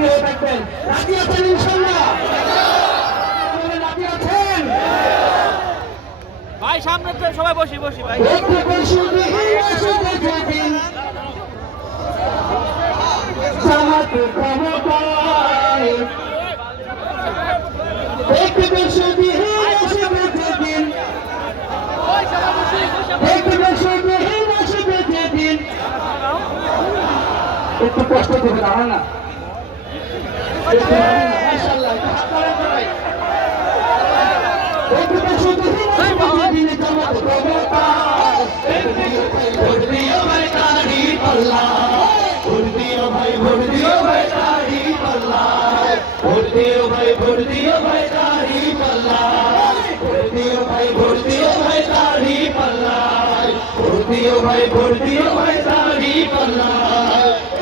সাক্ষী হয়ে থাকবেন। রাজি আছেন ইনশাআল্লাহ? রাজি আছেন ভাই? সামনে সবাই বসি বসি ভাই। জামাতে ক্ষমতায় দেখবে সুবিহীন আসবে যেদিন, দেখবে সুবিহীন আসবে যেদিন। একটু কষ্ট দেবে দাঁড়ান না, মাশাআল্লাহ, দেখবে সুবিহীন আসবে যেদিন, জামাতে ক্ষমতায় ভোট দিও ভাই তারি পাল্লা, ভোট দিও ভাই, ভোট দিও ভাই তারি পাল্লা, ভোট দিও ভাই, ভোট দিও ভাই তারি পাল্লা, ভোট দিও ভাই, ভোট দিও ভাই তারি পাল্লা, ভোট দিও ভাই, ভোট দিও ভাই তারি পাল্লা।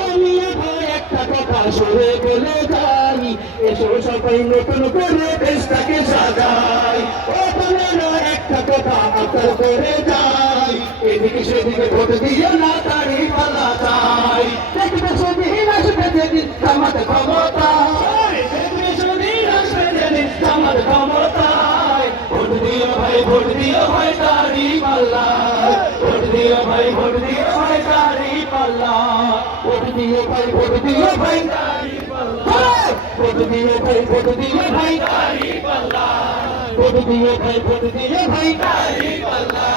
আমি ভাই একটা কথা সরে বলে যাই, এসো সবাই নতুন করে দেশটাকে সাজাই। ও তোমার একটা কথা আকার করে যাই, এদিকে সেদিকে ভোট দিও না তারি পাল্লা চাই। দেখবে সেদিন আসবে যেদিন জামাতে ক্ষমতায়, দেখবে সেদিন আসবে যেদিন জামাতে ক্ষমতায়। ভোট দিও ভাই, ভোট দিও ভাই তারি পাল্লা, ভোট দিও ভাই, ভোট দিও ভাই তারি পাল্লা, ভোট দিও ভাই, ভোট দিও ভাই তারি পাল্লা, ভোট দিও ভাই, ভোট দিও ভাই তারি পাল্লা, ভোট দিও ভাই, ভোট দিও ভাই তারি পাল্লা।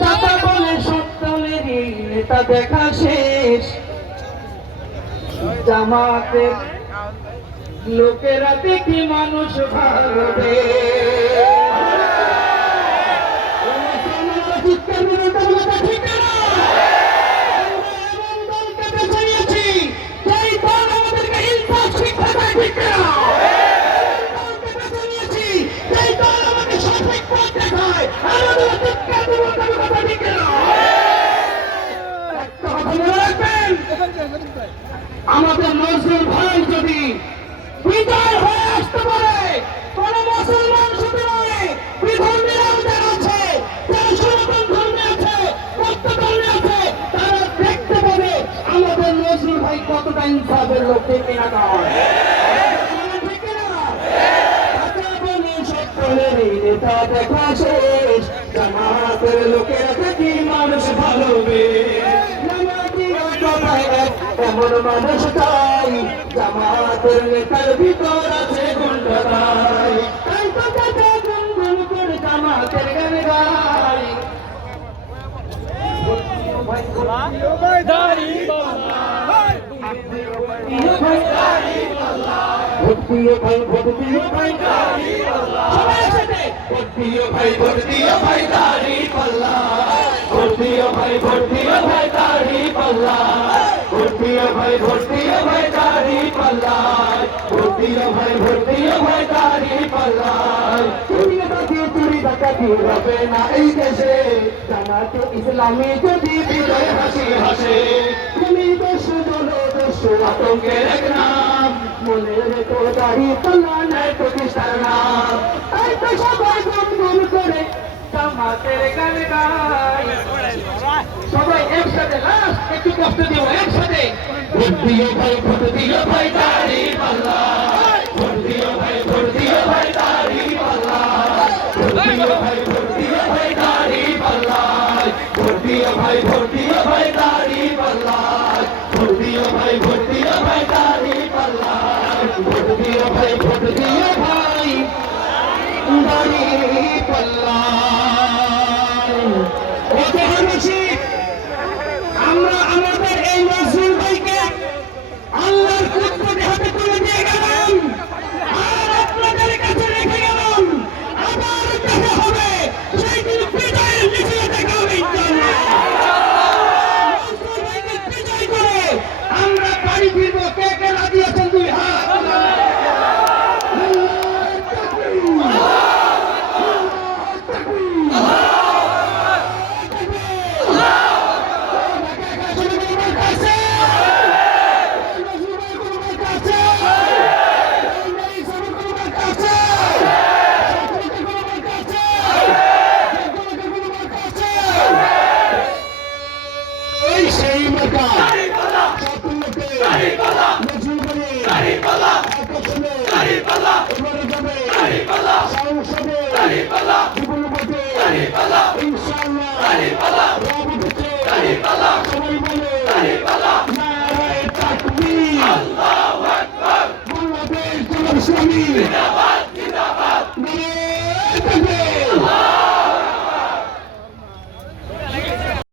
টাকা বলে সন্তানের এই নেতা দেখা শেষ, জামাতের লোকেরা দেখি মানুষ ভালোবে। আমাদের নজরুল ভাই যদি বিজয় হয়ে আসতে পারে, কোন মুসলমান শুধু নয়, বিধর্মীরাও যারা আছে, যারা সনাতন ধর্মে আছে, ভক্ত ধর্মে আছে, তারা দেখতে পাবে আমাদের নজরুল ভাই কতটা ইনসাফের লোক, ঠিক কিনা নয়? নেতা দেখা শেষ, জামাতের লোকেরা দেখি মানুষ ভালোবেসে। এমন মানুষ চাই, জামাতের নেতার ভিতর আছে গুন্ডারাই, তাই তো কথা গুনগুন করে জামাতের গান গাই। ভোট দিও ভাই, ভোট দিও ভাই তারি পাল্লা, ভোট দিও ভাই তারি পাল্লা, ভোট দিও ভাই, ভোট দিও ভাই তারি পাল্লা, সবাই একসাথে ভোট দিও ভাই, ভোট দিও ভাই তারি পাল্লা, ভোট দিও ভাই, ভোট দিও ভাই তারি পাল্লা, ভোট দিও ভাই, ভোট দিও ভাই তারি পাল্লা, ভোট দিও ভাই, ভোট দিও ভাই তারি পাল্লা। চুরি ডাকাতি হবে না এই দেশে, জামাতে ইসলামী যদি বিজয় হাসি হাসে। তুমি দেশ বলো দেশ আতঙ্কের এক নাম, মনে রেখো দাড়ি পাল্লা নাই প্রতিষ্ঠার নাম। তাই তো সবাই গুনগুন করে জামাতের গান গাই। সবাই একসাথে লাস্ট একটু কষ্ট দিব, একসাথে ভোট দিও ভাই, ভোট দিও ভাই তারি পাল্লা, ভোট দিও ভাই, ভোট দিও ভাই তারি পাল্লা, ভোট দিও ভাই, ভোট দিও ভাই তারি পাল্লা, ভোট দিও ভাই, ভোট দিও ভাই তারি পাল্লা, ভোট দিও ভাই, ভোট দিও ভাই তারি পাল্লা, ভোট দিও ভাই, ভোট দিও ভাই তারি পাল্লা। আমরা আমাদের এই নজরুল ভাইকে আল্লাহর কুদরতি হাতে তুলে দিয়ে গেলাম, আর আপনাদের কাছে রেখে গেলাম। আবার দেখা হবে, সেই দিন বিজয়ের মিছিলে দেখা হবে ইনশাআল্লাহ। নজরুল ভাইকে বিজয় জীবন বটে ইনশাআল্লাহ রব বটে সবাই বলে নারায়ে তাকবীর বাংলাদেশ জনগণ